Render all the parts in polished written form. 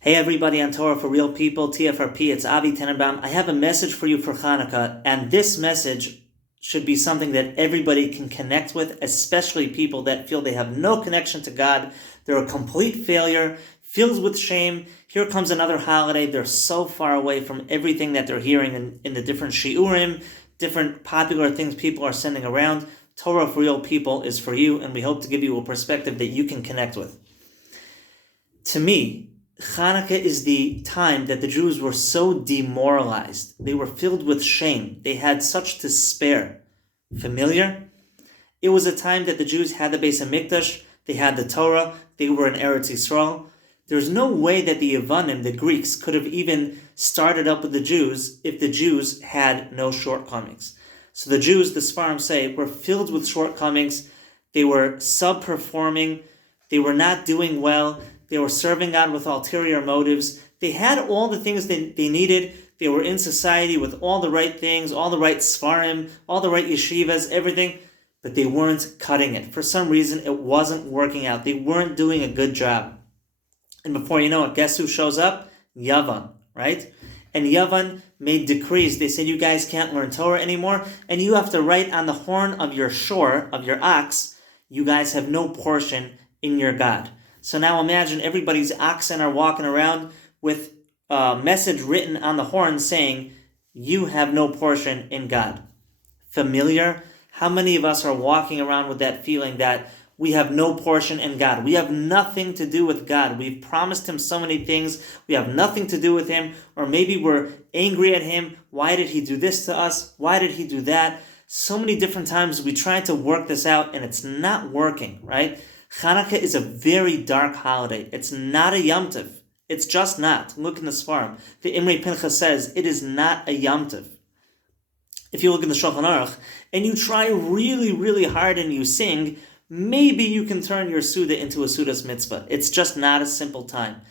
Hey everybody on Torah for Real People, TFRP, it's Avi Tenenbaum. I have a message for you for Chanuka, and this message should be something that everybody can connect with, especially people that feel they have no connection to God. They're a complete failure, filled with shame. Here comes another holiday. They're so far away from everything that they're hearing in the different shiurim, different popular things people are sending around. Torah for Real People is for you, and we hope to give you a perspective that you can connect with. To me, Chanuka is the time that the Jews were so demoralized. They were filled with shame. They had such despair. Familiar? It was a time that the Jews had the Beis HaMikdash, they had the Torah, they were in Eretz Yisrael. There's no way that the Yevanim, the Greeks, could have even started up with the Jews if the Jews had no shortcomings. So the Jews, the Sfarim say, were filled with shortcomings. They were subperforming. They were not doing well. They were serving God with ulterior motives. They had all the things they needed. They were in society with all the right things, all the right Sfarim, all the right yeshivas, everything, but they weren't cutting it. For some reason, it wasn't working out. They weren't doing a good job. And before you know it, guess who shows up? Yavan, right? And Yavan made decrees. They said, you guys can't learn Torah anymore, and you have to write on the horn of your shore, of your ox, you guys have no portion in your God. So now imagine everybody's oxen are walking around with a message written on the horn saying, you have no portion in God. Familiar? How many of us are walking around with that feeling that we have no portion in God? We have nothing to do with God. We've promised Him so many things. We have nothing to do with Him. Or maybe we're angry at Him. Why did He do this to us? Why did He do that? So many different times we try to work this out and it's not working, right? Chanuka is a very dark holiday. It's not a Yom Tov. It's just not. Look in the Sfarim. The Imrei Pinchas says it is not a Yom Tov. If you look in the Shulchan Aruch and you try really, really hard and you sing, maybe you can turn your Suda into a Sudas mitzvah. It's just not a simple time.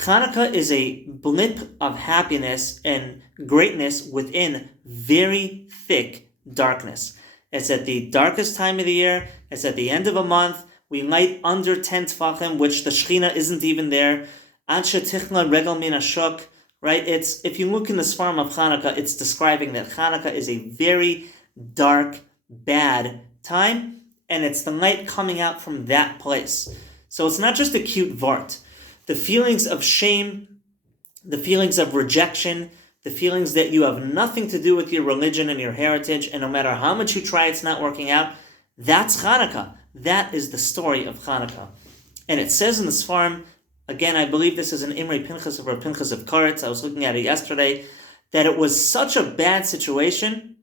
Chanuka is a blip of happiness and greatness within very thick darkness. It's at the darkest time of the year. It's at the end of a month. We light under 10 tefachim, which the Shechina isn't even there. Anshe tichna regel min hashuk, right? It's, if you look in the Sfarim of Chanuka, it's describing that Chanuka is a very dark, bad time, and it's the light coming out from that place. So it's not just a cute vart. The feelings of shame, the feelings of rejection, the feelings that you have nothing to do with your religion and your heritage, and no matter how much you try, it's not working out, that's Chanuka. That is the story of Chanuka. And it says in the Sfarim, again, I believe this is an Imrei Pinchas or Pinchas of Karetz, I was looking at it yesterday, that it was such a bad situation,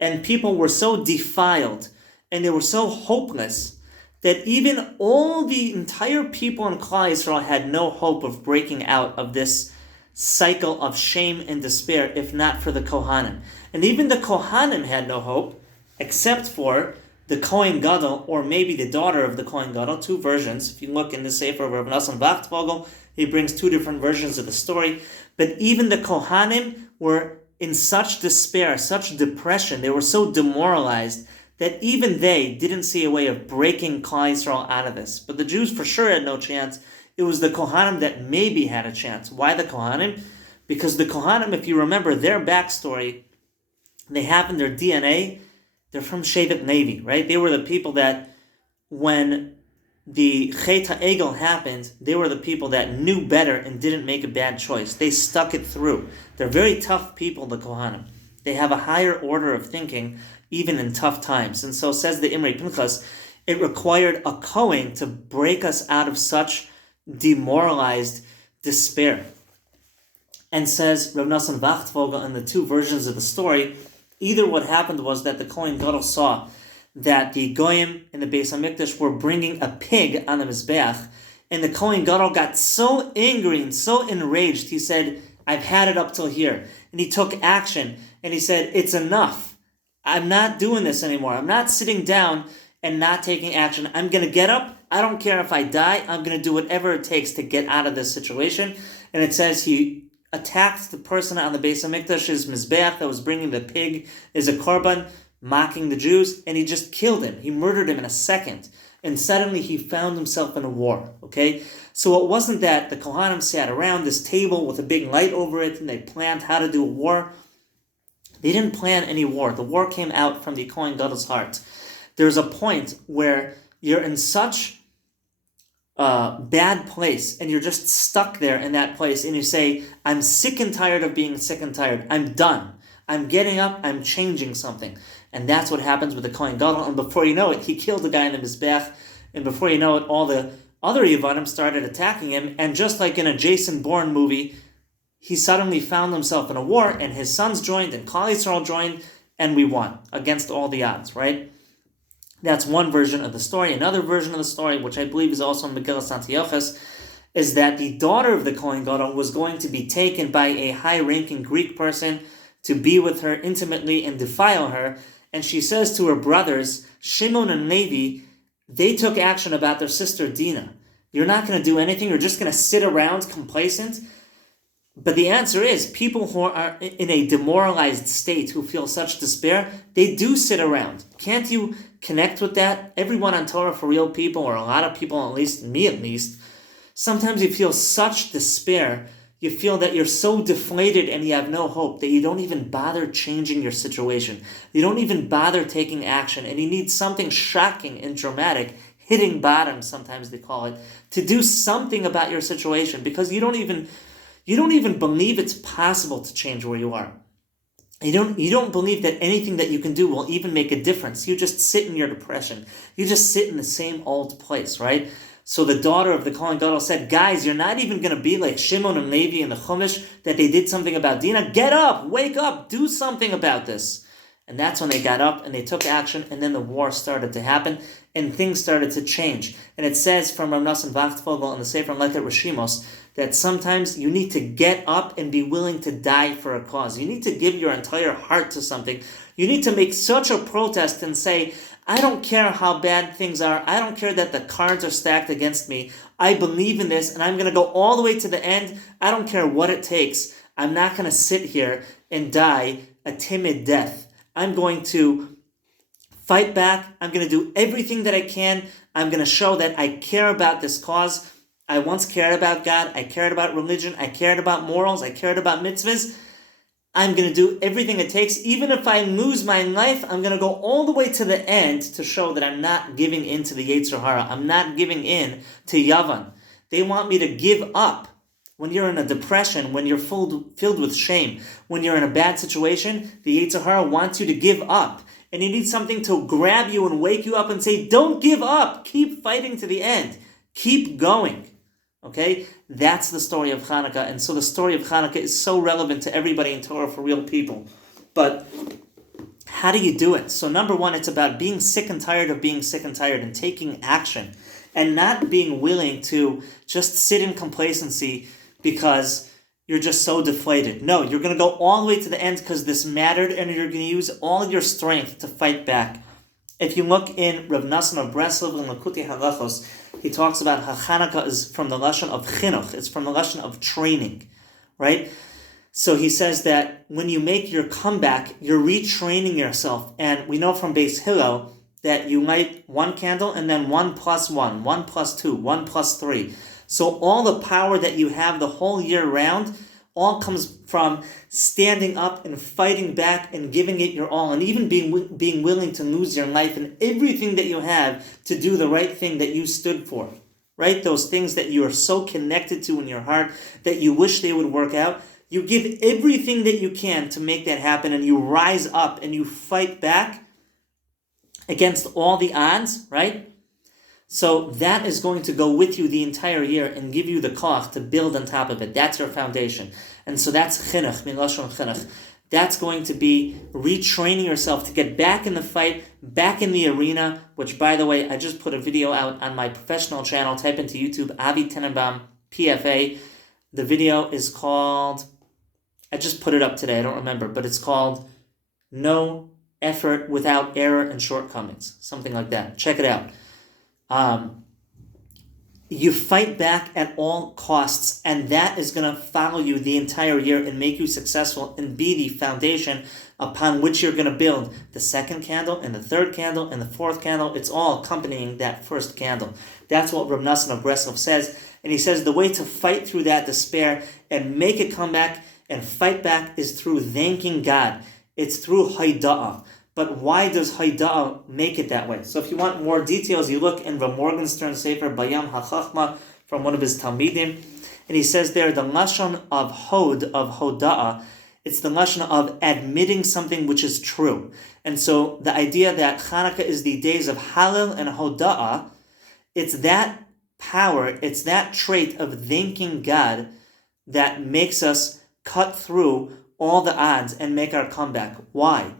and people were so defiled, and they were so hopeless, that even all the entire people in Klal Yisrael had no hope of breaking out of this cycle of shame and despair, if not for the Kohanim. And even the Kohanim had no hope, except for the Kohen Gadol, or maybe the daughter of the Kohen Gadol, two versions. If you look in the Sefer of Rav Nosson Vogel, he brings two different versions of the story. But even the Kohanim were in such despair, such depression, they were so demoralized that even they didn't see a way of breaking Klal Yisrael out of this. But the Jews for sure had no chance. It was the Kohanim that maybe had a chance. Why the Kohanim? Because the Kohanim, if you remember their backstory, they have in their DNA, they're from Shevet Levi, right? They were the people that, when the Chet HaEgel happened, they were the people that knew better and didn't make a bad choice. They stuck it through. They're very tough people, the Kohanim. They have a higher order of thinking, even in tough times. And so says the Imrei Pinchas, it required a Kohen to break us out of such demoralized despair. And says Rav Nosson Vogel in the two versions of the story, either what happened was that the Kohen Gadol saw that the Goyim in the Beis HaMikdash were bringing a pig on the Mizbeach, and the Kohen Gadol got so angry and so enraged, he said, I've had it up till here. And he took action, and he said, it's enough. I'm not doing this anymore. I'm not sitting down and not taking action. I'm going to get up. I don't care if I die. I'm going to do whatever it takes to get out of this situation. And it says he attacked the person on the Beis HaMikdash's Mizbeach that was bringing the pig as a korban, mocking the Jews, and he just killed him. He murdered him in a second. and suddenly he found himself in a war, okay? So it wasn't that the Kohanim sat around this table with a big light over it and they planned how to do a war. They didn't plan any war. The war came out from the Kohen Gadol's heart. There's a point where you're in such a bad place and you're just stuck there in that place and you say, I'm sick and tired of being sick and tired. I'm done. I'm getting up. I'm changing something. And that's what happens with the Kohen Gadol. And before you know it, he killed the guy in the Mizbech. And before you know it, all the other Yevanim started attacking him. And just like in a Jason Bourne movie, he suddenly found himself in a war, and his sons joined, and Klal Yisrael joined, and we won against all the odds, right? That's one version of the story. Another version of the story, which I believe is also in Megillas Antiochus, is that the daughter of the Kohen Gadol was going to be taken by a high-ranking Greek person to be with her intimately and defile her. And she says to her brothers, Shimon and Levi, they took action about their sister Dinah. You're not going to do anything. You're just going to sit around complacent. But the answer is, people who are in a demoralized state, who feel such despair, they do sit around. Can't you connect with that? Everyone on Torah for Real People, or a lot of people, at least me at least, sometimes you feel such despair. You feel that you're so deflated and you have no hope that you don't even bother changing your situation. You don't even bother taking action, and you need something shocking and dramatic, hitting bottom, sometimes they call it, to do something about your situation, because you don't even believe it's possible to change where you are. You don't believe that anything that you can do will even make a difference. You just sit in your depression. You just sit in the same old place, right? So the daughter of the Kohen Gadol said, guys, you're not even going to be like Shimon and Levi in the Chumash, that they did something about Dinah. Get up, wake up, do something about this. And that's when they got up and they took action, and then the war started to happen and things started to change. And it says from Rav Nosson Wachtfogel in the Sefer Leket Rishimos that sometimes you need to get up and be willing to die for a cause. You need to give your entire heart to something. You need to make such a protest and say, I don't care how bad things are. I don't care that the cards are stacked against me. I believe in this, and I'm going to go all the way to the end. I don't care what it takes. I'm not going to sit here and die a timid death. I'm going to fight back. I'm going to do everything that I can. I'm going to show that I care about this cause. I once cared about God. I cared about religion. I cared about morals. I cared about mitzvahs. I'm going to do everything it takes. Even if I lose my life, I'm going to go all the way to the end to show that I'm not giving in to the Yetzer Hara. I'm not giving in to Yavan. They want me to give up. When you're in a depression, when you're filled with shame, when you're in a bad situation, the Yetzer Hara wants you to give up. And you need something to grab you and wake you up and say, don't give up. Keep fighting to the end. Keep going. Okay? That's the story of Chanuka. And so the story of Chanuka is so relevant to everybody in Torah for Real People. But how do you do it? So number one, it's about being sick and tired of being sick and tired and taking action. And not being willing to just sit in complacency because you're just so deflated. No, you're going to go all the way to the end because this mattered, and you're going to use all your strength to fight back. If you look in Rav Nosson of Breslov and Lakutei Halachos, he talks about how Chanukah is from the lashon of chinuch. It's from the lashon of training, right? So he says that when you make your comeback, you're retraining yourself. And we know from Beis Hillel that you light one candle and then 1 + 1, 1 + 2, 1 + 3. So all the power that you have the whole year round all comes from standing up and fighting back and giving it your all, and even being willing to lose your life and everything that you have to do the right thing that you stood for, right? Those things that you are so connected to in your heart that you wish they would work out. You give everything that you can to make that happen, and you rise up and you fight back against all the odds, right? So that is going to go with you the entire year and give you the koach to build on top of it. That's your foundation. And so that's chinuch, milashon chinuch. That's going to be retraining yourself to get back in the fight, back in the arena, which, by the way, I just put a video out on my professional channel. Type into YouTube, Avi Tenenbaum, PFA. The video is called, I just put it up today, I don't remember, but it's called No Effort Without Error and Shortcomings. Something like that. Check it out. You fight back at all costs, and that is going to follow you the entire year and make you successful and be the foundation upon which you're going to build the second candle and the third candle and the fourth candle. It's all accompanying that first candle. That's what Reb Nosson of Breslov says. And he says the way to fight through that despair and make it come back and fight back is through thanking God. It's through haida'ah. But why does haida'ah make it that way? So if you want more details, you look in Rav Morgenstern's Sefer Bayam HaChachma from one of his Talmidim. And he says there, the lashon of hod, of hoda'ah, it's the lashon of admitting something which is true. And so the idea that Chanukah is the days of Halal and Hoda'ah, it's that power, it's that trait of thanking God that makes us cut through all the odds and make our comeback. Why?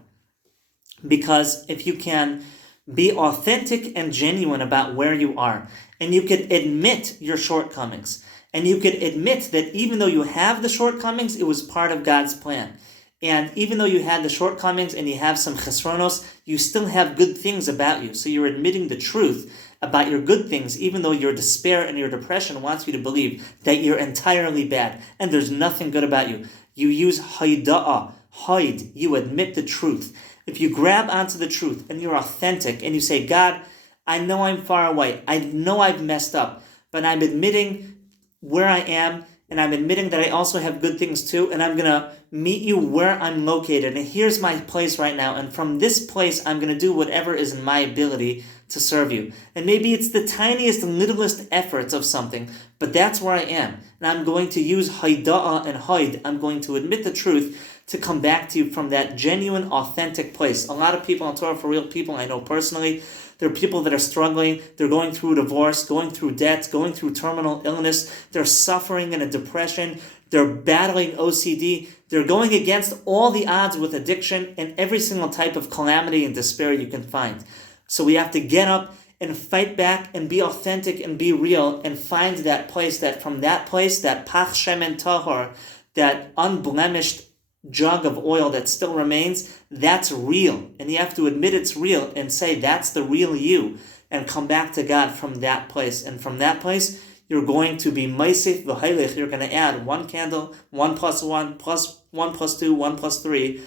Because if you can be authentic and genuine about where you are, and you could admit your shortcomings, and you could admit that even though you have the shortcomings, it was part of God's plan. And even though you had the shortcomings and you have some chesronos, you still have good things about you. So you're admitting the truth about your good things, even though your despair and your depression wants you to believe that you're entirely bad and there's nothing good about you. You use haida'ah, hide, you admit the truth. If you grab onto the truth and you're authentic and you say, God, I know I'm far away, I know I've messed up, but I'm admitting where I am, and I'm admitting that I also have good things too, and I'm going to meet you where I'm located, and here's my place right now, and from this place I'm going to do whatever is in my ability to serve you. And maybe it's the tiniest, littlest efforts of something, but that's where I am, and I'm going to use haida'ah and haid. I'm going to admit the truth to come back to you from that genuine, authentic place. A lot of people on Torah for Real People I know personally, there are people that are struggling, they're going through divorce, going through debt, going through terminal illness, they're suffering in a depression, they're battling OCD, they're going against all the odds with addiction and every single type of calamity and despair you can find. So we have to get up and fight back and be authentic and be real and find that place, that from that place, that pach shemen tahor, that unblemished jug of oil that still remains, that's real. And you have to admit it's real and say that's the real you and come back to God from that place. And from that place, you're going to be meisif v'hailech. You're going to add one candle, 1 plus 1, plus 1 plus 2, 1 plus 3,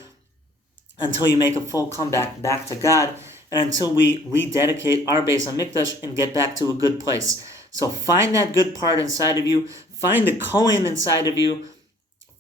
until you make a full comeback back to God and until we rededicate our Beis HaMikdash and get back to a good place. So find that good part inside of you. Find the Kohen inside of you.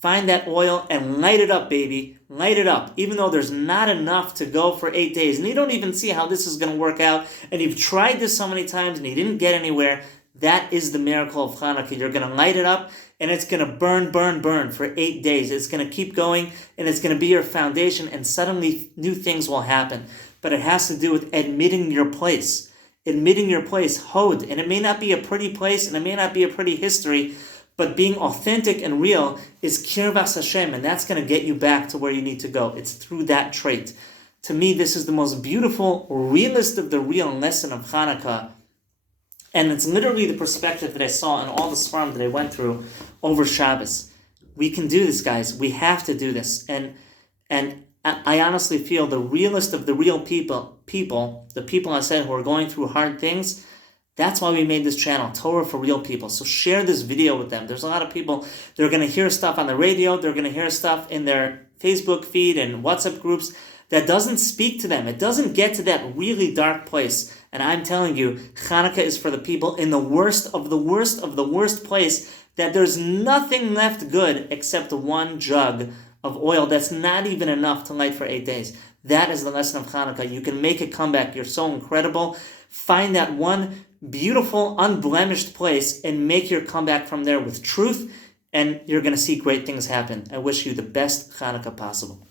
Find that oil and light it up, baby. Light it up. Even though there's not enough to go for 8 days. And you don't even see how this is going to work out. And you've tried this so many times and you didn't get anywhere. That is the miracle of Chanukah. You're going to light it up and it's going to burn, burn, burn for 8 days. It's going to keep going and it's going to be your foundation and suddenly new things will happen. But it has to do with admitting your place. Admitting your place, hod. And it may not be a pretty place and it may not be a pretty history, but being authentic and real is kirvas Hashem, and that's going to get you back to where you need to go. It's through that trait. To me, this is the most beautiful, realist of the real lesson of Chanukah. And it's literally the perspective that I saw in all the svarim that I went through over Shabbos. We can do this, guys. We have to do this. And I honestly feel the realist of the real people, the people I said who are going through hard things, that's why we made this channel, Torah for Real People. So share this video with them. There's a lot of people, they're going to hear stuff on the radio, they're going to hear stuff in their Facebook feed and WhatsApp groups that doesn't speak to them. It doesn't get to that really dark place. And I'm telling you, Chanukah is for the people in the worst of the worst of the worst place, that there's nothing left good except one jug of oil that's not even enough to light for 8 days. That is the lesson of Chanukah. You can make a comeback. You're so incredible. Find that one beautiful, unblemished place and make your comeback from there with truth, and you're going to see great things happen. I wish you the best Chanukah possible.